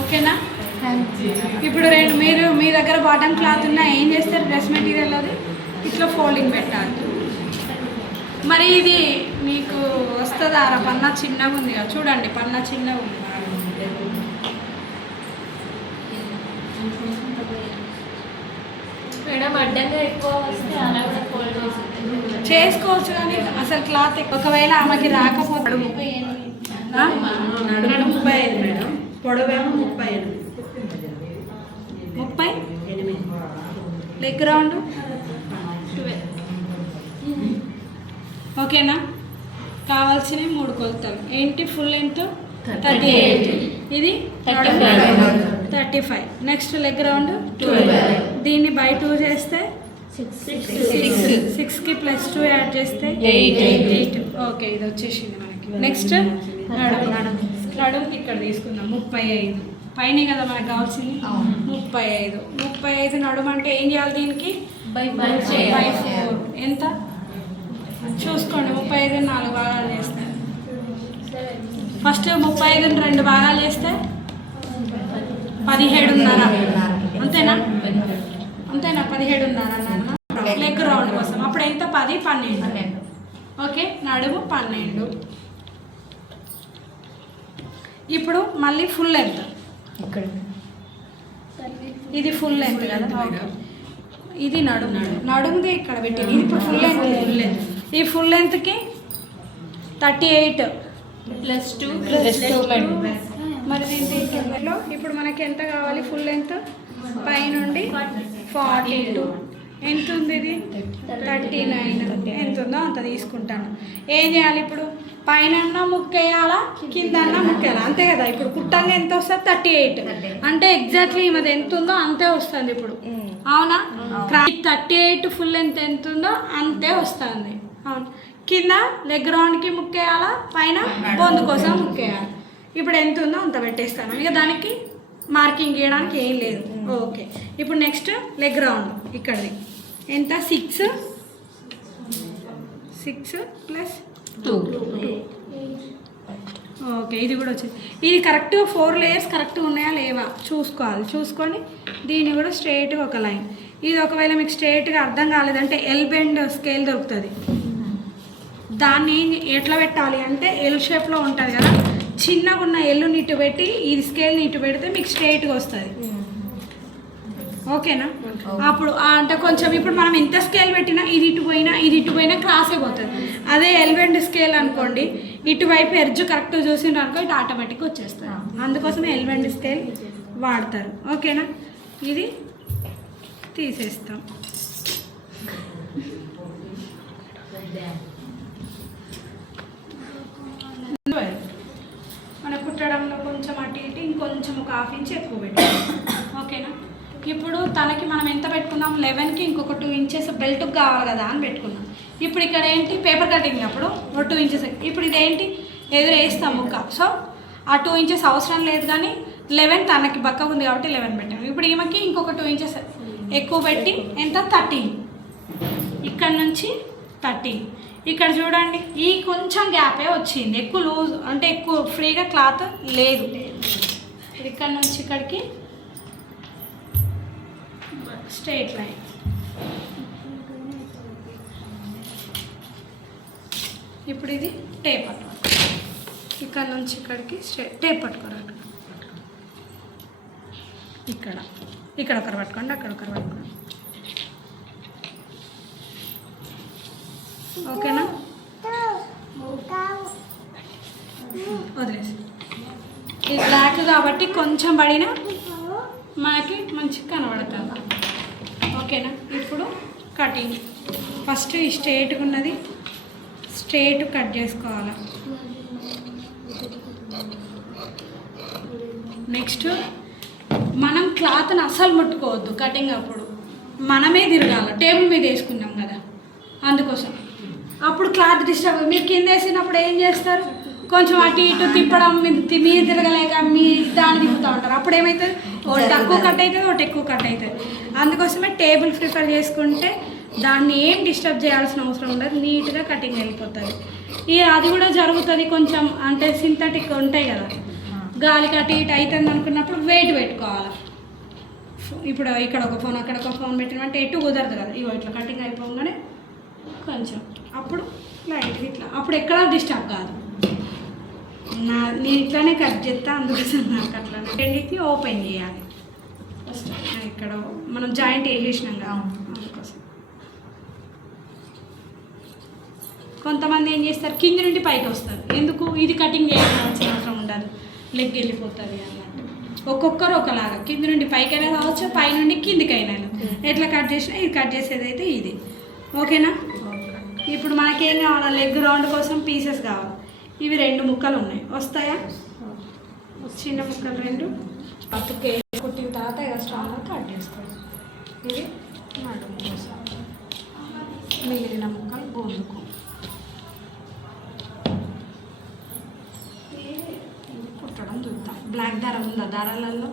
ఓకేనా? ఇప్పుడు మీరు మీ దగ్గర బాటమ్ క్లాత్ ఉన్నా ఏం చేస్తారు? డ్రెస్ మెటీరియల్ అది ఇట్లా ఫోల్డింగ్ పెట్టాలి. మరి ఇది మీకు వస్తుందా? పన్నా చిన్నగా ఉంది కదా, చూడండి పన్నా చిన్నగా ఉంది. మేడం అడ్డంగా ఎక్కువ వస్తే అలా కూడా ఫోల్డ్ చేసుకోవచ్చు, కానీ అసలు క్లాత్ ఒకవేళ ఆమెకి రాకపోతే 35 మేడం, పొడవేమో 38. Leg round 12. ఓకేనా? కావాల్సినవి 3 కొలతలు ఏంటి? ఫుల్ లెంత్ 38, ఇది 35. Next leg round 12. దీన్ని బై 2 చేస్తే 6కి +2 యాడ్ చేస్తే 8. ఓకే, ఇది వచ్చేసింది మనకి. నెక్స్ట్ నడుము ఇక్కడ తీసుకుందాం 35. పైన కదా మనకు కావాల్సింది 35 నడుము అంటే ఏం చేయాలి? దీనికి బై 4 ఎంత చూసుకోండి. 35 4 భాగాలు చేస్తే ఫస్ట్ 35 2 భాగాలు చేస్తే 17.5. అంతేనా? 17.5 లెగ్ రౌండ్ కోసం. అప్పుడు ఎంత? 10 12. ఓకే, నడుము 12. ఇప్పుడు మళ్ళీ ఫుల్ లెంత్. ఇది ఫుల్ లెంత్ కదా, ఇది నడుముది ఇక్కడ పెట్టింది. ఇది ఇప్పుడు ఫుల్ లెంత్. ఈ ఫుల్ లెంత్కి 38 +2 మరి దీంట్లో ఇప్పుడు మనకి ఎంత కావాలి? ఫుల్ లెంత్ పైనుండి 42. ఎంత ఉంది? ఇది 39. ఎంత ఉందో అంత తీసుకుంటాను. ఏం చేయాలి ఇప్పుడు? పైన ముక్కేయాలా, కింద ముక్కేయాలా? అంతే కదా. ఇప్పుడు కుట్టంగా ఎంత వస్తుంది? 38. అంటే ఎగ్జాక్ట్లీ ఈమెది ఎంత ఉందో అంతే వస్తుంది ఇప్పుడు. అవునా? 38 ఫుల్ లెంత్ ఎంత ఉందో అంతే వస్తుంది. అవును. కింద లెగ్ రౌండ్కి ముక్కేయాలా, పైన బొందు కోసం ముక్కేయాలి. ఇప్పుడు ఎంత ఉందో అంత పెట్టేస్తాను. ఇక దానికి మార్కింగ్ గీయడానికి ఏం లేదు. ఓకే, ఇప్పుడు నెక్స్ట్ లెగ్ రౌండ్. ఇక్కడది ఎంత? 6 +2. ఓకే, ఇది కూడా వచ్చింది. ఇది కరెక్ట్ 4 లేయర్స్ కరెక్ట్గా ఉన్నాయా లేవా చూసుకోవాలి. చూసుకొని దీన్ని కూడా స్ట్రైట్గా ఒక లైన్. ఇది ఒకవేళ మీకు స్ట్రైట్గా అర్థం కాలేదంటే ఎల్ బెండ్ స్కేల్ దొరుకుతుంది. దాన్ని ఎట్లా పెట్టాలి అంటే ఎల్ షేప్లో ఉంటుంది కదా, చిన్నగా ఉన్న ఎల్లుని ఇటు పెట్టి ఇది స్కేల్ని ఇటు పెడితే మీకు స్ట్రైట్గా వస్తుంది. ఓకేనా? అప్పుడు అంటే కొంచెం ఇప్పుడు మనం ఎంత స్కేల్ పెట్టినా ఇది ఇటు పోయినా క్రాస్ అయిపోతుంది. అదే ఎల్బెండ్ స్కేల్ అనుకోండి, ఇటువైపు ఎడ్జ్ కరెక్ట్ చూసిండ్రు అనుకో ఇటు ఆటోమేటిక్గా వచ్చేస్తుంది. అందుకోసమే ఎల్బెండ్ స్కేల్ వాడతారు. ఓకేనా? ఇది తీసేస్తాం. మన కుట్టడంలో కొంచెం అటు ఇటు ఇంకొంచెం ఒక 1/2 ఇంచ్ ఎక్కువ పెట్టాలి. ఓకేనా? ఇప్పుడు తనకి మనం ఎంత పెట్టుకున్నాం? 11కి ఇంకొక 2 ఇంచెస్ బెల్ట్కి కావాలి కదా అని పెట్టుకున్నాం. ఇప్పుడు ఇక్కడ ఏంటి? పేపర్ కటింగ్ అప్పుడు 2 ఇంచెస్. ఇప్పుడు ఇదేంటి? ఎదురు వేస్తాం ముక్క. సో ఆ 2 ఇంచెస్ అవసరం లేదు, కానీ 11 తనకి బక్కగా ఉంది కాబట్టి 11 పెట్టాము. ఇప్పుడు ఈమెకి ఇంకొక 2 ఇంచెస్ ఎక్కువ పెట్టి ఎంత? 13. ఇక్కడ నుంచి 13. ఇక్కడ చూడండి, ఈ కొంచెం గ్యాపే వచ్చింది. ఎక్కువ లూజ్ అంటే ఎక్కువ ఫ్రీగా క్లాత్ లేదు. ఇక్కడ నుంచి ఇక్కడికి స్ట్రైట్ లైన్. ఇప్పుడు ఇది టేప్ పట్టుకోవాలి. ఇక్కడ నుంచి ఇక్కడికి స్ట్రైట్ టేప్ పట్టుకోవాలి. ఇక్కడ ఒకరు పట్టుకోండి, అక్కడ ఒకరు పట్టుకోండి. ఓకేనా? వదిలేసి ఇది బ్లాక్ కాబట్టి కొంచెం పడినా మనకి మంచిగా కనబడుతుంది. ఓకేనా? ఇప్పుడు కటింగ్. ఫస్ట్ ఈ స్ట్రైట్గా ఉన్నది స్ట్రైట్ కట్ చేసుకోవాలి. నెక్స్ట్ మనం క్లాత్ని అస్సలు ముట్టుకోవద్దు. కటింగ్ అప్పుడు మనమే తిరగాలి. టేబుల్ మీద వేసుకున్నాం కదా, అందుకోసం. అప్పుడు క్లాత్ డిస్టర్బ్. మీరు కింద వేసినప్పుడు ఏం చేస్తారు? కొంచెం అటు ఇటు తిప్పడం, మీరు తిరగలేక మీ దాన్ని తిప్పుతూ ఉంటారు. అప్పుడు ఏమవుతుంది? ఒకటి తక్కువ కట్ అవుతుంది, ఒకటి ఎక్కువ కట్ అవుతుంది. అందుకోసమే టేబుల్ ప్రిఫర్ చేసుకుంటే దాన్ని ఏం డిస్టర్బ్ చేయాల్సిన అవసరం ఉండదు. నీట్గా కటింగ్ వెళ్ళిపోతుంది. అది కూడా జరుగుతుంది కొంచెం, అంటే సింథటిక్ ఉంటాయి కదా, గాలికి అటు ఇటు అవుతుంది అనుకున్నప్పుడు వెయిట్ పెట్టుకోవాలి. ఇప్పుడు ఇక్కడ ఒక ఫోన్ అక్కడ ఒక ఫోన్ పెట్టినట్టే ఎటు కుదరదు కదా, ఇగో ఇట్లా కటింగ్ అయిపోగానే కొంచెం అప్పుడు లైట్గా ఇట్లా, అప్పుడు ఎక్కడా డిస్టర్బ్ కాదు. నేను ఇట్లానే కట్ చేస్తా, అందుకోసం నాకు అట్లా రెండింటికి ఓపెన్ చేయాలి ఫస్ట్. ఇక్కడ మనం జాయింట్ వేసేసినాం కదా, అందుకోసం. కొంతమంది ఏం చేస్తారు, కింద నుండి పైకి వస్తారు. ఎందుకు? ఇది కటింగ్ చేయాల్సిన అవసరం ఉండదు, లెగ్ వెళ్ళిపోతుంది అన్నట్టు. ఒక్కొక్కరు ఒకలాగా, కింద నుండి పైకైనా కావచ్చు, పై నుండి కిందికైనా. ఎట్లా కట్ చేసినా ఇది కట్ చేసేది అయితే ఇది. ఓకేనా? ఇప్పుడు మనకేం కావాలి, లెగ్ రౌండ్ కోసం పీసెస్ కావాలి. ఇవి 2 ముక్కలు ఉన్నాయి, వస్తాయా? చిన్న ముక్కలు 2 అటుకే కుట్టిన తర్వాత ఎక్స్ట్రాగా కట్ చేసుకోవాలి. ఇది నడుము కోసం, మిగిలిన ముక్కలు గోందుకు. కుట్టడం చూద్దాం. బ్లాక్ దారం ఉందా దారాలలో?